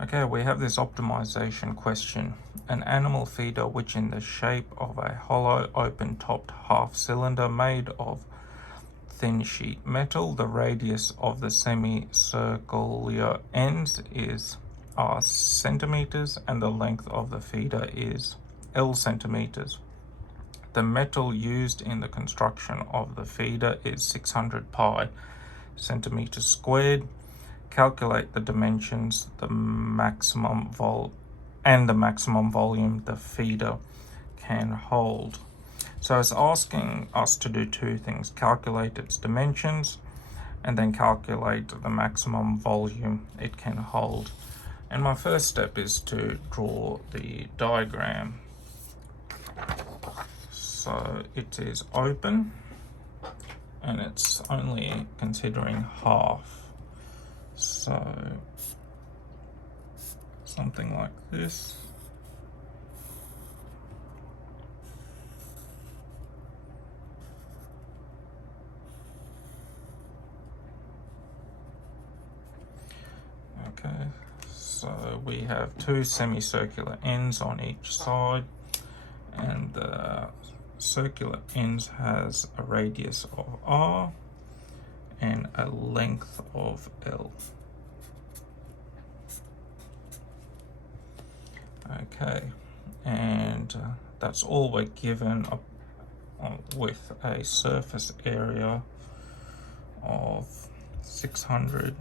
Okay, we have this optimization question. An animal feeder which in the shape of a hollow open-topped half cylinder made of thin sheet metal. The radius of the semicircular ends is R centimeters and the length of the feeder is L centimeters. The metal used in the construction of the feeder is 600 pi centimeters squared. Calculate the dimensions, the maximum the maximum volume the feeder can hold. So it's asking us to do two things: calculate its dimensions and then calculate the maximum volume it can hold. And my first step is to draw the diagram. So it is open and it's only considering half. So something like this. Okay, so we have two semicircular ends on each side, and the circular ends has a radius of R and a length of L. Okay, and that's all we're given with a surface area of 600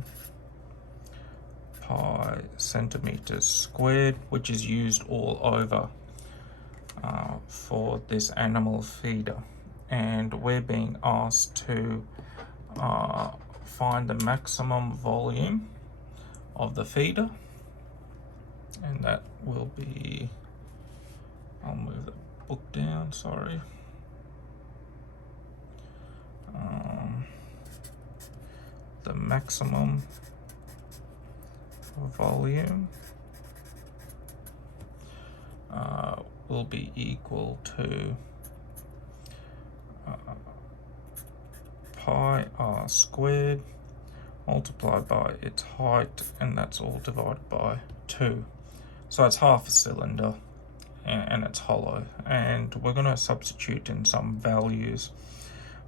pi centimeters squared, which is used all over for this animal feeder. And we're being asked to find the maximum volume of the feeder, and that will be, I'll move the book down, sorry. The maximum volume will be equal to pi r squared multiplied by its height, and that's all divided by 2. So it's half a cylinder and it's hollow, and we're going to substitute in some values.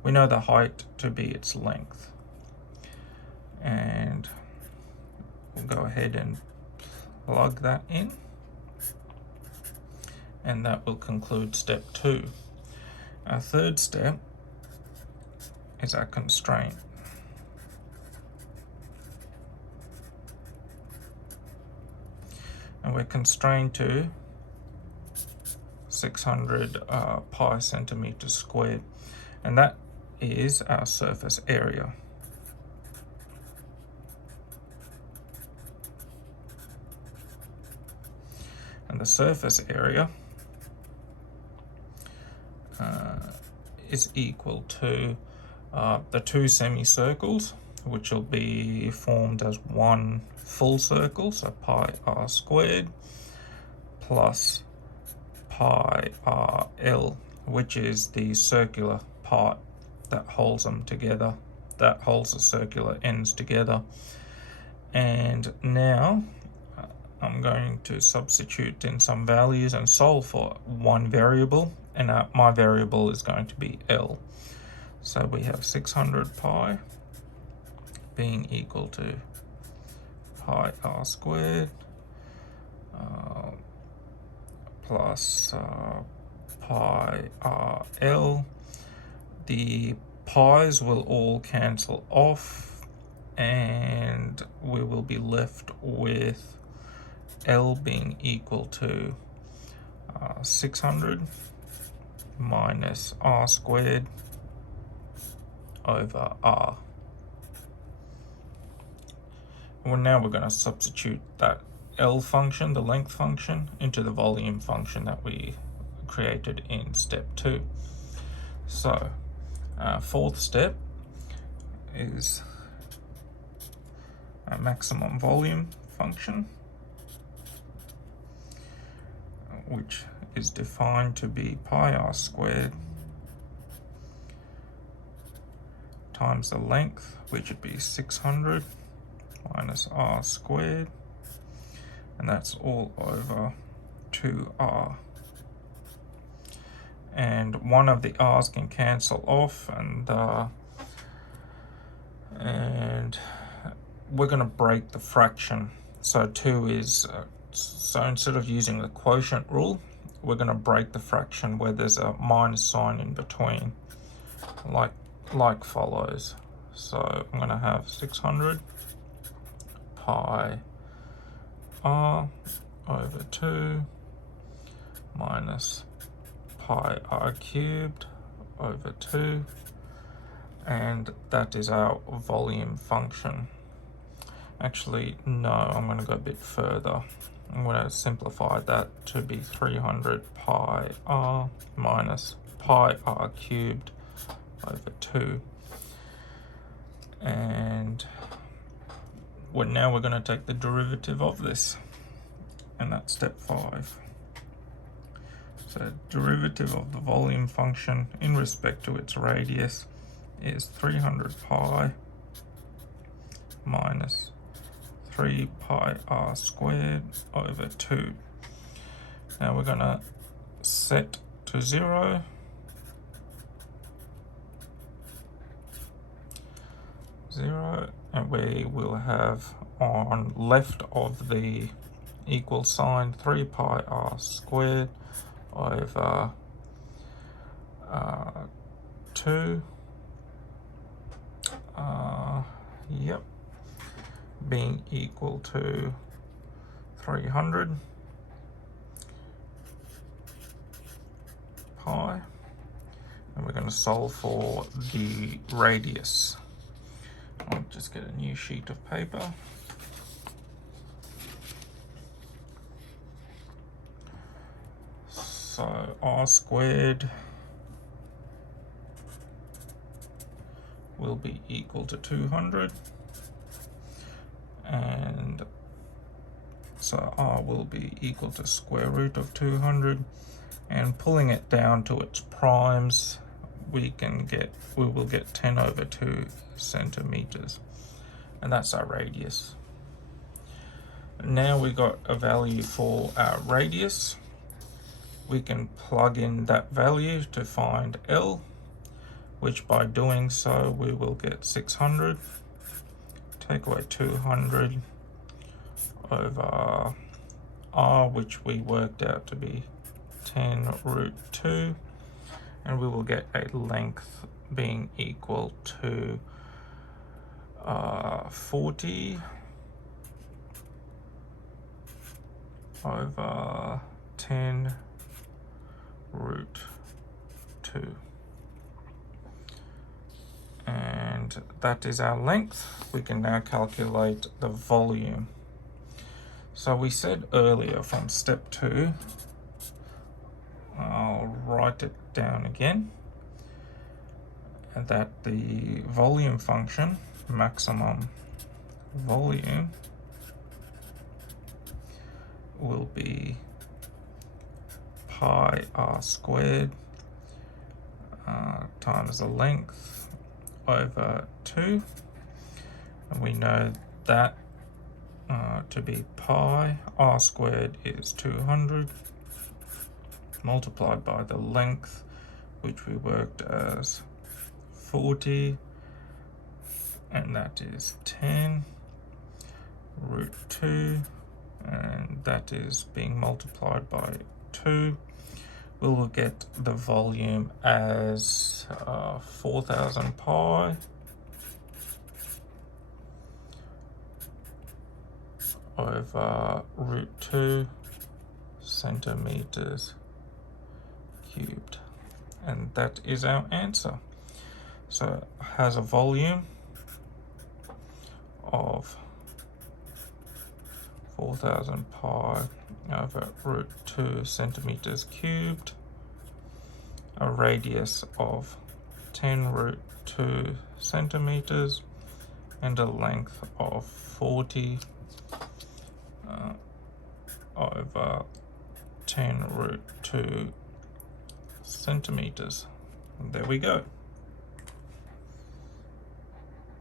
We know the height to be its length, and we'll go ahead and plug that in, and that will conclude step 2. Our third step is our constraint. And we're constrained to 600 pi centimeters squared, and that is our surface area. And the surface area is equal to the two semicircles, which will be formed as one full circle, so pi r squared plus pi r L, which is the circular part that holds them together, that holds the circular ends together. And now I'm going to substitute in some values and solve for one variable, and my variable is going to be L. So we have 600 pi being equal to pi r squared plus pi r L. The pi's will all cancel off, and we will be left with L being equal to 600 minus r squared over r. Well, now we're going to substitute that L function, the length function, into the volume function that we created in step 2. So fourth step is a maximum volume function, which is defined to be pi r squared times the length, which would be 600 minus r squared, and that's all over 2r. And one of the r's can cancel off, and we're going to break the fraction. So 2 is, so instead of using the quotient rule, we're going to break the fraction where there's a minus sign in between, like follows. So I'm going to have 600 pi r over 2 minus pi r cubed over 2, and that is our volume function. Actually, no, I'm going to go a bit further. I'm going to simplify that to be 300 pi r minus pi r cubed over 2. And now we're going to take the derivative of this, and that's step 5. So derivative of the volume function in respect to its radius is 300 pi minus 3 pi r squared over 2. Now we're going to set to 0. And we will have on left of the equal sign 3 pi r squared over 2. Yep, being equal to 300 pi, and we're going to solve for the radius. I'll just get a new sheet of paper. So r squared will be equal to 200, and so r will be equal to square root of 200, and pulling it down to its primes, we will get 10 over 2 centimeters, and that's our radius. Now we got a value for our radius. We can plug in that value to find L, which by doing so we will get 600, take away 200 over r, which we worked out to be 10 root 2, and we will get a length being equal to 40 over 10 root 2. And that is our length. We can now calculate the volume. So we said earlier from step 2, I'll write it down again, that the volume function, maximum volume, will be pi r squared times the length over 2, and we know that to be pi r squared is 200 multiplied by the length, which we worked as 40, and that is 10 root 2, and that is being multiplied by 2. We will get the volume as 4,000 pi over root 2 centimeters cubed, and that is our answer. So it has a volume of 4,000 pi over root 2 centimeters cubed, a radius of 10 root 2 centimeters, and a length of 40 over 10 root 2 centimeters. And there we go.